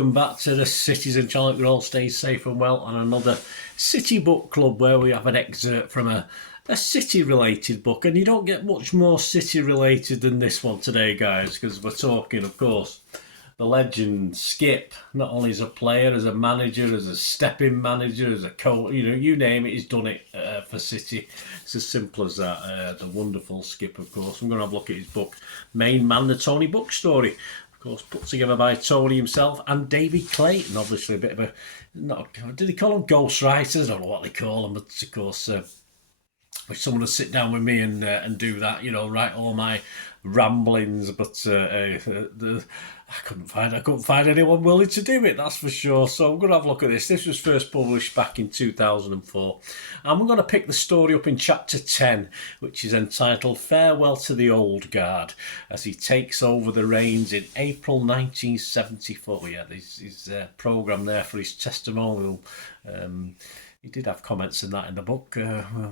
welcome back to the Cities and Charlotte. You all stay safe and well on another City Book Club where we have an excerpt from a City-related book, and you don't get much more City-related than this one today, guys, because we're talking, of course, the legend Skip, not only as a player, as a manager, as a stepping manager, as a coach, you name it, he's done it for City. It's as simple as that. The wonderful Skip, of course. I'm going to have a look at his book, M.E.N, the Tony Book Story. Of course, put together by Tony himself and David Creighton. Obviously, a bit of did he call them ghostwriters? I don't know what they call them, but of course, if someone would sit down with me and do that, write all my ramblings, but I couldn't find anyone willing to do it, that's for sure. So I'm going to have a look at this. This was first published back in 2004. And we're going to pick the story up in chapter 10, which is entitled Farewell to the Old Guard, as he takes over the reins in April 1974. Yeah, his programme there for his testimonial. He did have comments in the book,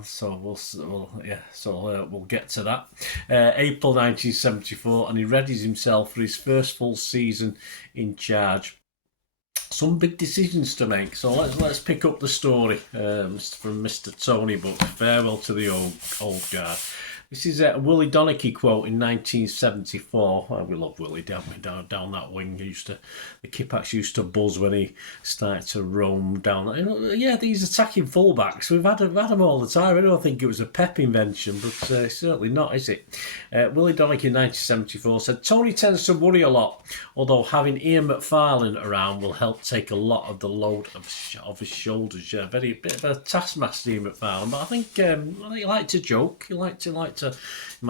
so we'll get to that. April 1974, and he readies himself for his first full season in charge. Some big decisions to make, so let's pick up the story from Mr. Tony Book, Farewell to the Old Guard. This is a Willie Donachie quote in 1974. Well, we love Willie, don't we? Down that wing, the Kipaks used to buzz when he started to roam down. Yeah, these attacking fullbacks, we've had them all the time. I don't think it was a Pep invention, but certainly not, is it? Willie Donachie in 1974 said, Tony tends to worry a lot, although having Ian McFarlane around will help take a lot of the load of his shoulders. Yeah, bit of a taskmaster, Ian McFarlane, but I think he liked to joke. He might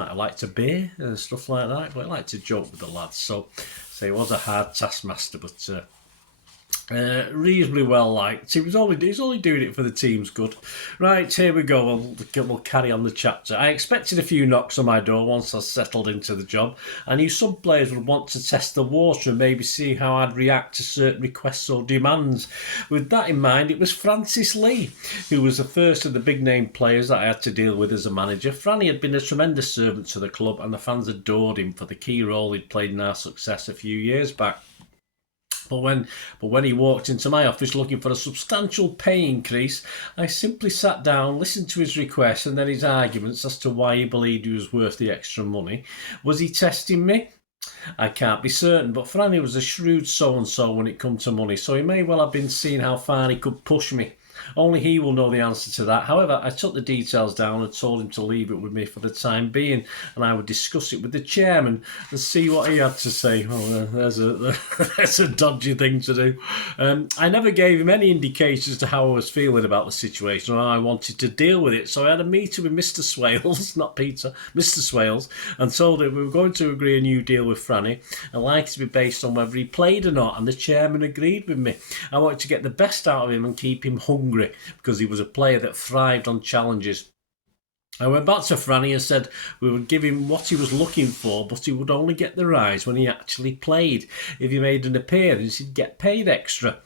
have liked a beer and stuff like that, but he liked to joke with the lads. So he was a hard taskmaster, but reasonably well liked. He was only doing it for the team's good. Right, here we go. We'll carry on the chapter. I expected a few knocks on my door once I settled into the job. I knew some players would want to test the water and maybe see how I'd react to certain requests or demands. With that in mind, it was Francis Lee, who was the first of the big-name players that I had to deal with as a manager. Franny had been a tremendous servant to the club, and the fans adored him for the key role he'd played in our success a few years back. But when he walked into my office looking for a substantial pay increase, I simply sat down, listened to his requests and then his arguments as to why he believed he was worth the extra money. Was he testing me? I can't be certain, but Franny was a shrewd so-and-so when it come to money, so he may well have been seeing how far he could push me. Only he will know the answer to that. However, I took the details down and told him to leave it with me for the time being, and I would discuss it with the chairman and see what he had to say. Oh, that's a dodgy thing to do. I never gave him any indications to how I was feeling about the situation or how I wanted to deal with it, so I had a meeting with Mr. Swales, not Peter, Mr. Swales, and told him we were going to agree a new deal with Franny and likely to be based on whether he played or not, and the chairman agreed with me. I wanted to get the best out of him and keep him hungry, because he was a player that thrived on challenges. I went back to Franny and said we would give him what he was looking for, but he would only get the rise when he actually played. If he made an appearance, he'd get paid extra.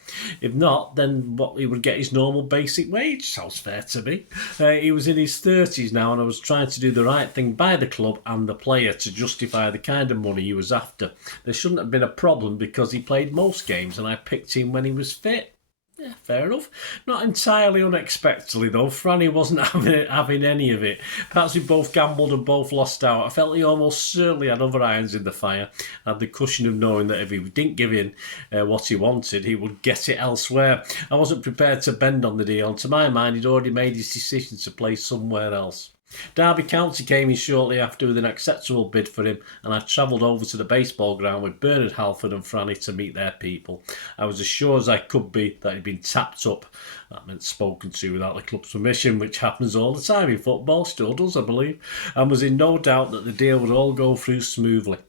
If not, then what he would get his normal basic wage. Sounds fair to me. He was in his 30s now, and I was trying to do the right thing by the club and the player to justify the kind of money he was after. There shouldn't have been a problem because he played most games and I picked him when he was fit. Yeah, fair enough. Not entirely unexpectedly, though. Franny wasn't having any of it. Perhaps we both gambled and both lost out. I felt he almost certainly had other irons in the fire. I had the cushion of knowing that if he didn't give in what he wanted, he would get it elsewhere. I wasn't prepared to bend on the deal, and to my mind, he'd already made his decision to play somewhere else. Derby County came in shortly after with an acceptable bid for him, and I travelled over to the baseball ground with Bernard Halford and Franny to meet their people. I was as sure as I could be that he'd been tapped up. That meant spoken to without the club's permission, which happens all the time in football, still does, I believe, and was in no doubt that the deal would all go through smoothly.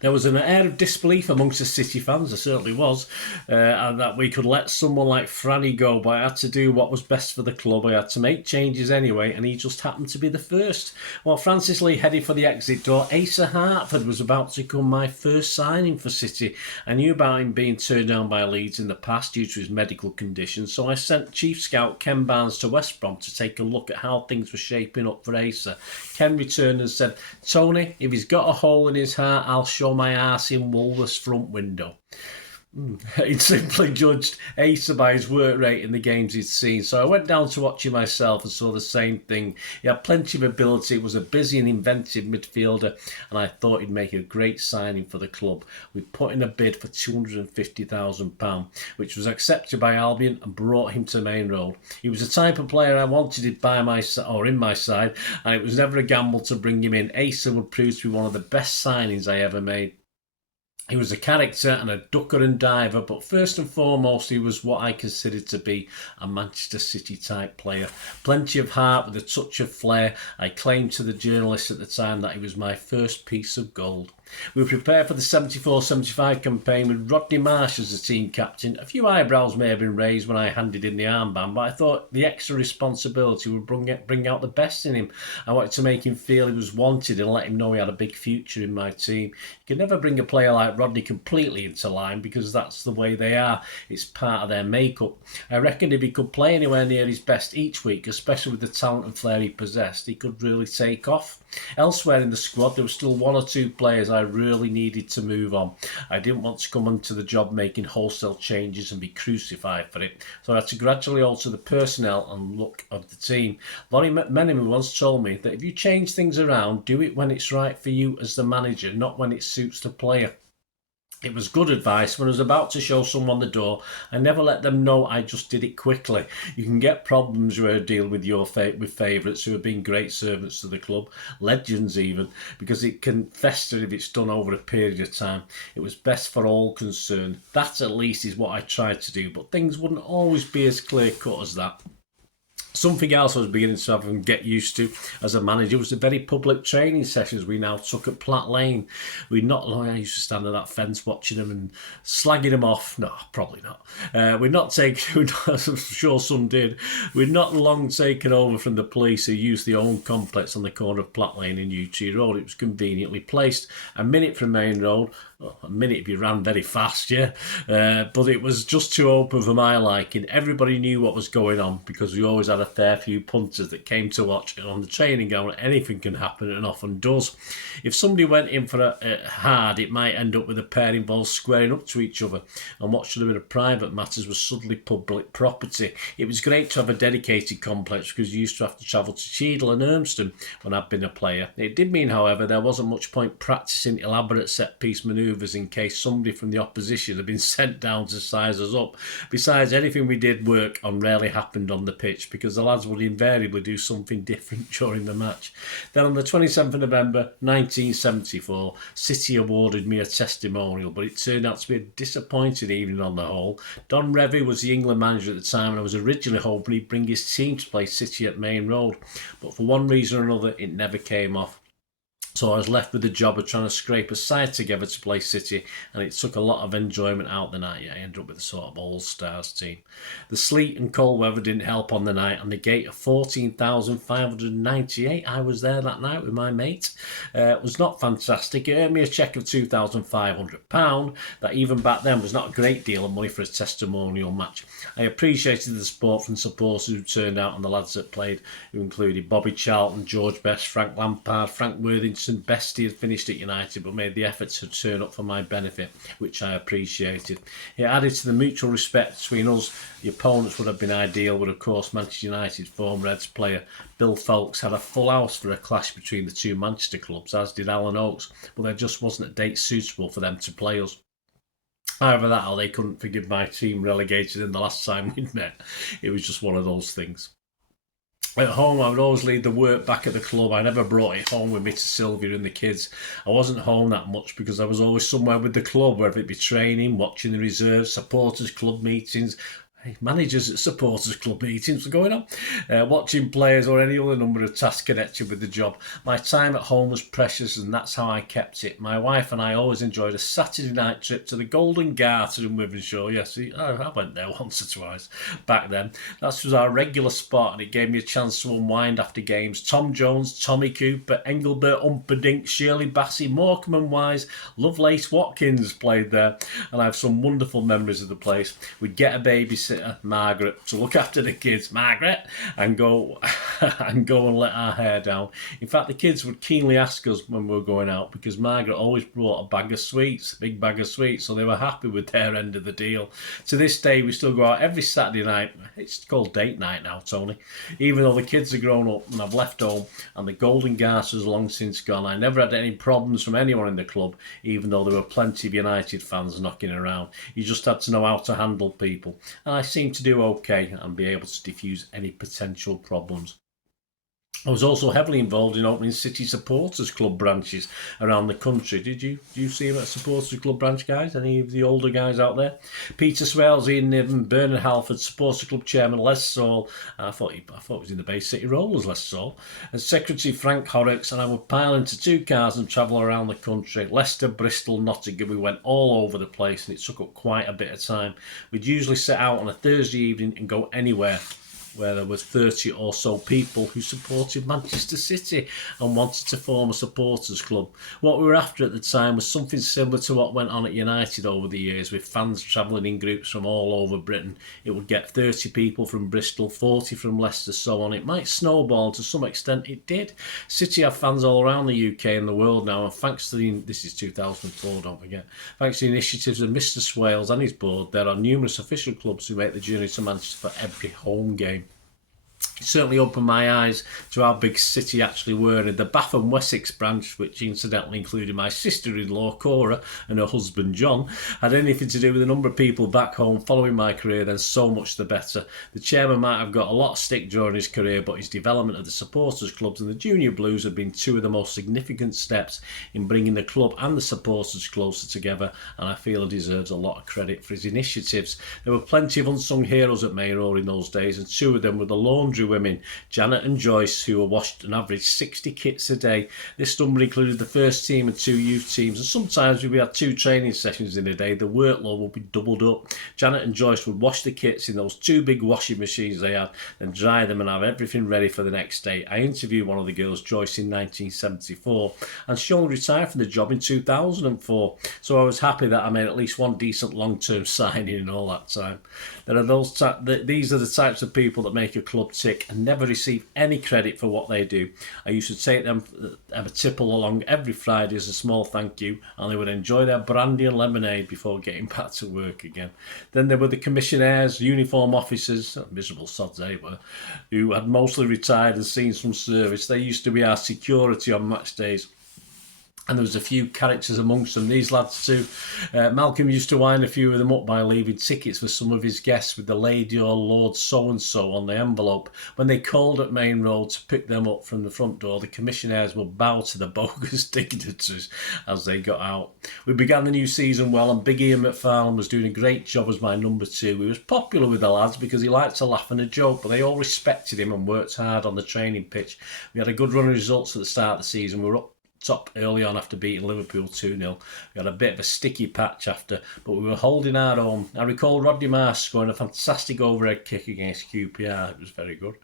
There was an air of disbelief amongst the City fans, there certainly was, and that we could let someone like Franny go, but I had to do what was best for the club. I had to make changes anyway, and he just happened to be the first. While Francis Lee headed for the exit door, Asa Hartford was about to become my first signing for City. I knew about him being turned down by Leeds in the past due to his medical condition, so I sent Chief Scout Ken Barnes to West Brom to take a look at how things were shaping up for Asa. Ken returned and said, Tony, if he's got a hole in his heart, I'll show my arse in Woolworth's front window. He'd simply judged Asa by his work rate in the games he'd seen. So I went down to watch him myself and saw the same thing. He had plenty of ability, was a busy and inventive midfielder, and I thought he'd make a great signing for the club. We put in a bid for £250,000, which was accepted by Albion and brought him to Maine Road. He was the type of player I wanted it by my or in my side, and it was never a gamble to bring him in. Asa would prove to be one of the best signings I ever made. He was a character and a ducker and diver, but first and foremost, he was what I considered to be a Manchester City type player. Plenty of heart with a touch of flair. I claimed to the journalists at the time that he was my first piece of gold. We were prepared for the 74-75 campaign with Rodney Marsh as the team captain. A few eyebrows may have been raised when I handed in the armband, but I thought the extra responsibility would bring out the best in him. I wanted to make him feel he was wanted and let him know he had a big future in my team. You can never bring a player like Rodney completely into line because that's the way they are. It's part of their makeup. I reckoned if he could play anywhere near his best each week, especially with the talent and flair he possessed, he could really take off. Elsewhere in the squad, there were still one or two players I really needed to move on. I didn't want to come onto the job making wholesale changes and be crucified for it, so I had to gradually alter the personnel and look of the team. Lonnie McAtee once told me that if you change things around, do it when it's right for you as the manager, not when it suits the player. It was good advice. When I was about to show someone the door, I never let them know I just did it quickly. You can get problems where dealing with with favourites who have been great servants to the club, legends even, because it can fester if it's done over a period of time. It was best for all concerned. That at least is what I tried to do, but things wouldn't always be as clear cut as that. Something else I was beginning to have and get used to as a manager was the very public training sessions we now took at Platt Lane. I used to stand at that fence watching them and slagging them off. No, probably not. We'd not taken, I'm sure some did, we'd not long taken over from the police who used the old complex on the corner of Platt Lane and UT Road. It was conveniently placed a minute from Maine Road. A minute if you ran very fast, yeah. But it was just too open for my liking. Everybody knew what was going on because we always had a fair few punters that came to watch, and on the training ground anything can happen and often does. If somebody went in for a hard, it might end up with a pair involved squaring up to each other, and what should have been a private matters was suddenly public property. It was great to have a dedicated complex because you used to have to travel to Cheadle and Urmston when I'd been a player. It did mean, however, there wasn't much point practicing elaborate set-piece manoeuvres in case somebody from the opposition had been sent down to size us up. Besides, anything we did work on rarely happened on the pitch because the lads would invariably do something different during the match. Then on the 27th of November 1974, City awarded me a testimonial, but it turned out to be a disappointing evening on the whole. Don Revie was the England manager at the time, and I was originally hoping he'd bring his team to play City at Maine Road, but for one reason or another it never came off. So I was left with the job of trying to scrape a side together to play City, and it took a lot of enjoyment out the night. I ended up with a sort of all-stars team. The sleet and cold weather didn't help on the night, and the gate of 14,598, I was there that night with my mate. It was not fantastic. It earned me a cheque of £2,500. That even back then was not a great deal of money for a testimonial match. I appreciated the support from supporters who turned out and the lads that played, who included Bobby Charlton, George Best, Frank Lampard, Frank Worthington. Bestie had finished at United but made the effort to turn up for my benefit, which I appreciated. It added to the mutual respect between us. The opponents would have been ideal, but of course Manchester United former Reds player Bill Foulkes had a full house for a clash between the two Manchester clubs, as did Alan Oakes, but there just wasn't a date suitable for them to play us. Either that or they couldn't forgive my team relegated in the last time we'd met. It was just one of those things. At home, I would always leave the work back at the club. I never brought it home with me to Sylvia and the kids. I wasn't home that much because I was always somewhere with the club, whether it be training, watching the reserves, supporters club meetings, managers at supporters club meetings were going on, watching players or any other number of tasks connected with the job. My time at home was precious, and that's how I kept it. My wife and I always enjoyed a Saturday night trip to the Golden Garter in Wythenshawe. Yes, I went there once or twice back then. That was our regular spot, and it gave me a chance to unwind after games. Tom Jones, Tommy Cooper, Engelbert Humperdinck, Shirley Bassey, Morecambe and Wise, Lovelace Watkins played there, and I have some wonderful memories of the place. We'd get a babysitter babysitter, Margaret, to look after the kids, Margaret, and go and let our hair down. In fact, the kids would keenly ask us when we were going out because Margaret always brought a bag of sweets, a big bag of sweets, so they were happy with their end of the deal. To this day, we still go out every Saturday night. It's called date night now, Tony. Even though the kids are grown up and I've left home and the golden garter has long since gone, I never had any problems from anyone in the club, even though there were plenty of United fans knocking around. You just had to know how to handle people. And I seem to do okay and be able to diffuse any potential problems. I was also heavily involved in opening City Supporters Club branches around the country. Did you see him at Supporters Club branch, guys? Any of the older guys out there? Peter Swales, Ian Niven, Bernard Halford, Supporters Club Chairman Les Saul. I thought it was in the Bay City Rollers, Les Saul. And Secretary Frank Horrocks, and I would pile into 2 cars and travel around the country. Leicester, Bristol, Nottingham. We went all over the place and it took up quite a bit of time. We'd usually set out on a Thursday evening and go anywhere where there was 30 or so people who supported Manchester City and wanted to form a supporters club. What we were after at the time was something similar to what went on at United over the years, with fans travelling in groups from all over Britain. It would get 30 people from Bristol, 40 from Leicester, so on. It might snowball, and to some extent it did. City have fans all around the UK and the world now, and thanks to this is 2004, don't forget, thanks to the initiatives of Mr. Swales and his board, there are numerous official clubs who make the journey to Manchester for every home game. It certainly opened my eyes to how big City actually were, and the Bath and Wessex branch, which incidentally included my sister-in-law Cora and her husband John, had anything to do with the number of people back home following my career, then so much the better. The chairman might have got a lot of stick during his career, but his development of the supporters clubs and the junior blues have been 2 of the most significant steps in bringing the club and the supporters closer together, and I feel he deserves a lot of credit for his initiatives. There were plenty of unsung heroes at Maine in those days, and 2 of them were the laundry women, Janet and Joyce, who were washed an average 60 kits a day. This number included the first team and 2 youth teams, and sometimes we had 2 training sessions in a day. The workload would be doubled up. Janet and Joyce would wash the kits in those 2 big washing machines they had, then dry them and have everything ready for the next day. I interviewed one of the girls, Joyce, in 1974, and she only retired from the job in 2004, so I was happy that I made at least one decent long-term signing in all that time. These are the types of people that make a club tick and never receive any credit for what they do. I used to take them a tipple along every Friday as a small thank you, and they would enjoy their brandy and lemonade before getting back to work again. Then there were the commissionaires, uniform officers, miserable sods they were, who had mostly retired and seen some service. They used to be our security on match days, and there was a few characters amongst them. These lads too. Malcolm used to wind a few of them up by leaving tickets for some of his guests with the Lady or Lord so-and-so on the envelope. When they called at Main Road to pick them up from the front door, the commissionaires would bow to the bogus dignitaries as they got out. We began the new season well, and Big Ian McFarlane was doing a great job as my number 2. He was popular with the lads because he liked to laugh and a joke, but they all respected him and worked hard on the training pitch. We had a good run of results at the start of the season. We were up top early on after beating Liverpool 2-0. We had a bit of a sticky patch after, but we were holding our own. I recall Rodney Marsh scoring a fantastic overhead kick against QPR. It was very good.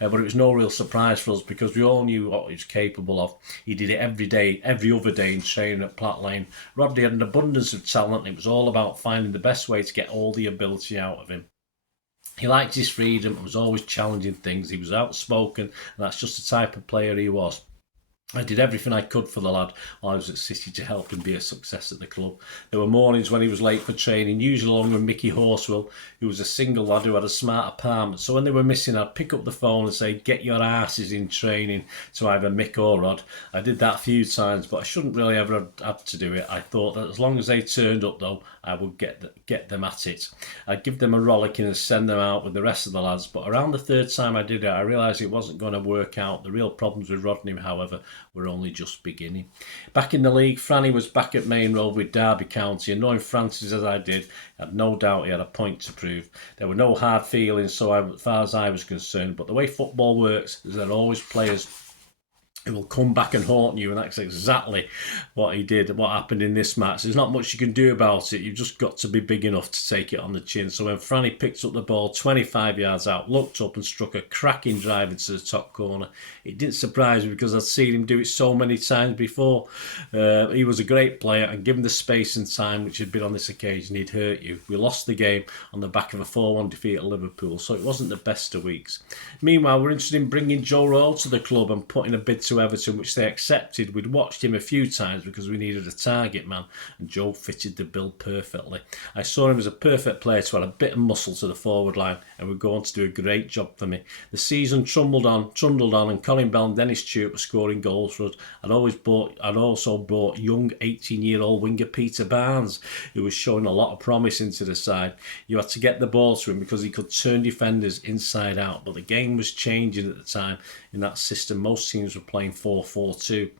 But it was no real surprise for us because we all knew what he was capable of. He did it every day, every other day in training at Platt Lane. Rodney had an abundance of talent, and it was all about finding the best way to get all the ability out of him. He liked his freedom and was always challenging things. He was outspoken, and that's just the type of player he was. I did everything I could for the lad while I was at City to help him be a success at the club. There were mornings when he was late for training, usually along with Mickey Horswell, who was a single lad who had a smart apartment. So when they were missing, I'd pick up the phone and say, "Get your asses in training," to either Mick or Rod. I did that a few times, but I shouldn't really ever have to do it. I thought that as long as they turned up, though, I would get them at it. I'd give them a rollicking and send them out with the rest of the lads. But around the 3rd time I did it, I realised it wasn't going to work out. The real problems with Rodney, however, were only just beginning. Back in the league, Franny was back at Main Road with Derby County, and knowing Francis as I did, I had no doubt he had a point to prove. There were no hard feelings, as far as I was concerned, but the way football works is there are always players it will come back and haunt you, and that's exactly what he did, what happened in this match. There's not much you can do about it. You've just got to be big enough to take it on the chin. So when Franny picked up the ball 25 yards out, looked up and struck a cracking drive into the top corner, it didn't surprise me because I'd seen him do it so many times before. He was a great player, and given the space and time which had been on this occasion, he'd hurt you. We lost the game on the back of a 4-1 defeat at Liverpool, so it wasn't the best of weeks. Meanwhile, we're interested in bringing Joe Rowe to the club and putting a bid to Everton, which they accepted. We'd watched him a few times because we needed a target man, and Joe fitted the bill perfectly. I saw him as a perfect player to add a bit of muscle to the forward line, and would go on to do a great job for me. The season trundled on, and Colin Bell and Dennis Stewart were scoring goals for us. I'd also brought young 18-year-old winger Peter Barnes, who was showing a lot of promise into the side. You had to get the ball to him because he could turn defenders inside out, but the game was changing at the time. In that system, most teams were playing 4-4-2.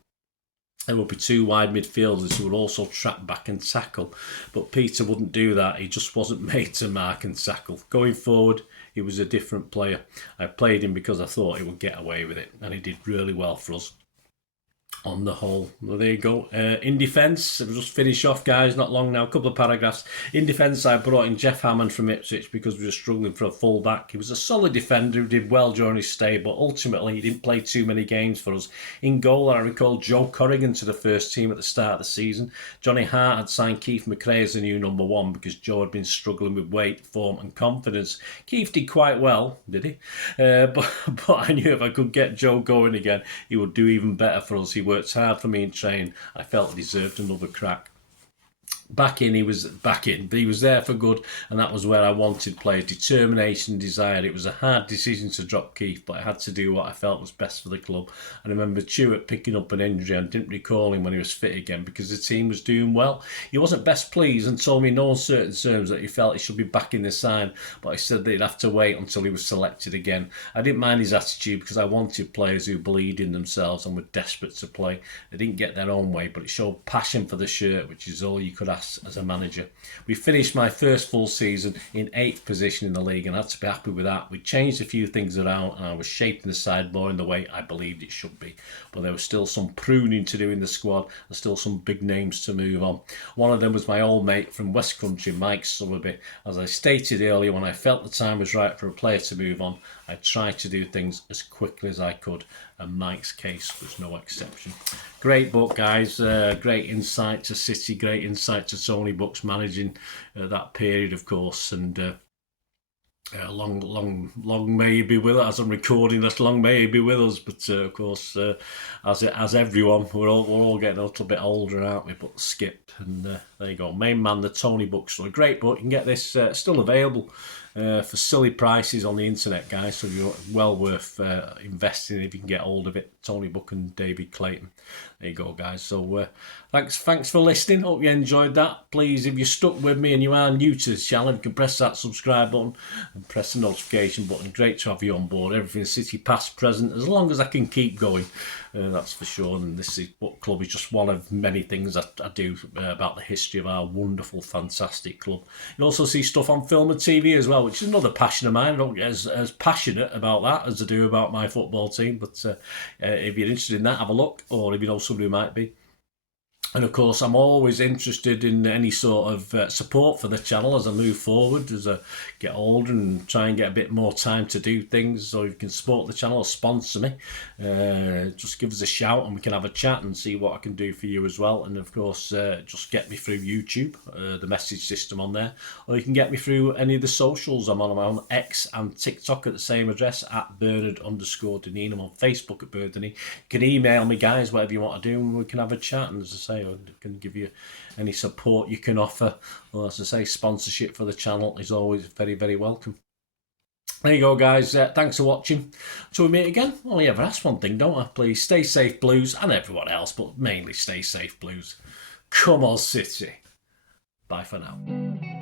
There would be two wide midfielders who would also track back and tackle. But Peter wouldn't do that. He just wasn't made to mark and tackle. Going forward, he was a different player. I played him because I thought he would get away with it, and he did really well for us on the whole. Well, there you go. In defence, I'll just finish off, guys, not long now, a couple of paragraphs. In defence, I brought in Jeff Hammond from Ipswich because we were struggling for a full-back. He was a solid defender who did well during his stay, but ultimately he didn't play too many games for us. In goal, I recall Joe Corrigan to the first team at the start of the season. Johnny Hart had signed Keith McRae as the new number one because Joe had been struggling with weight, form and confidence. Keith did quite well, did he? But I knew if I could get Joe going again, he would do even better for us. He worked hard for me in training. I felt he deserved another crack. He was there for good, and that was where I wanted players. Determination and desire. It was a hard decision to drop Keith, but I had to do what I felt was best for the club. I remember Stewart picking up an injury and didn't recall him when he was fit again because the team was doing well. He wasn't best pleased and told me in no uncertain terms that he felt he should be back in the side, but he said that he'd have to wait until he was selected again. I didn't mind his attitude because I wanted players who believed in themselves and were desperate to play. They didn't get their own way, but it showed passion for the shirt, which is all you could ask as a manager. We finished my first full season in 8th position in the league, and I had to be happy with that. We changed a few things around, and I was shaping the side more in the way I believed it should be. But there was still some pruning to do in the squad, and still some big names to move on. One of them was my old mate from West Country, Mike Sowerby. As I stated earlier, when I felt the time was right for a player to move on, I tried to do things as quickly as I could, and Mike's case was no exception. Great book, guys. Great insight to City, great insight to Tony Buck's managing that period, of course, and long may he be with us. As I'm recording this, long may he be with us. But of course, as everyone, we're all getting a little bit older, aren't we? But Skip, and there you go. Main Man, the Tony Buck story. Great book. You can get this still available for silly prices on the internet, guys. So you're well worth investing if you can get hold of it. Tony Buck and David Creighton. There you go, guys. So thanks for listening. Hope you enjoyed that. Please, if you're stuck with me and you are new to this channel, you can press that subscribe button and press the notification button. Great to have you on board. Everything City, past, present, as long as I can keep going. That's for sure. And this book club is just one of many things I do about the history of our wonderful, fantastic club. You can also see stuff on film and TV as well, which is another passion of mine. I don't get as passionate about that as I do about my football team. But if you're interested in that, have a look. Or if you know somebody who might be. And of course, I'm always interested in any sort of support for the channel as I move forward, as I get older and try and get a bit more time to do things. So if you can support the channel or sponsor me, just give us a shout and we can have a chat and see what I can do for you as well. And of course, just get me through YouTube, the message system on there. Or you can get me through any of the socials. I'm on X and TikTok at the same address, at Bernard_Deneen. I'm on Facebook at Bernard Deneen. You can email me, guys, whatever you want to do, and we can have a chat. And as I say, I can give you any support you can offer. Well, as I say, sponsorship for the channel is always very, very welcome. There you go, guys. Thanks for watching. Till we meet again, I only ever ask one thing, don't I? Please stay safe, Blues, and everyone else, but mainly stay safe, Blues. Come on, City. Bye for now.